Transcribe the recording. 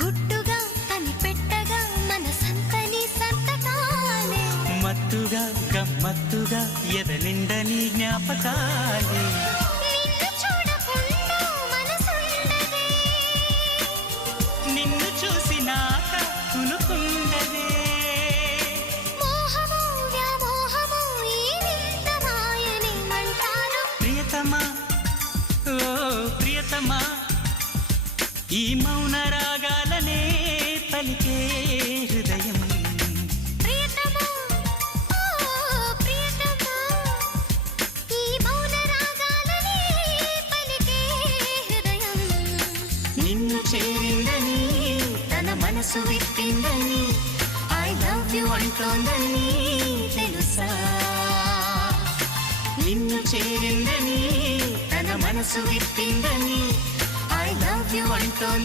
గుట్టుగా కనిపెట్టగా మనసంతని సంతకాలే మత్తుగా గమ్మత్తుగా ఎదనిండని జ్ఞాపకాలే నిన్ను చూడకుండా మనసుండదే నిన్ను చూసినాక తునుకుండదే మోహము వ్యామోహము ఈ వింత మాయనేమంటారు ప్రియతమా ఓ ప్రియతమా ఈ మౌన రాగాలనే పలికే హృదయం ప్రియతమా ఓ ప్రియతమా ఈ మౌన రాగాలనే పలికే హృదయం నిన్ను చేరిందని తన మనసు విప్పిందని ఐ లవ్ యు అంటోందని తెలుసా నిన్ను చేరిందని తన మనసు విప్పిందని ఐ లవ్ యు అంటోంది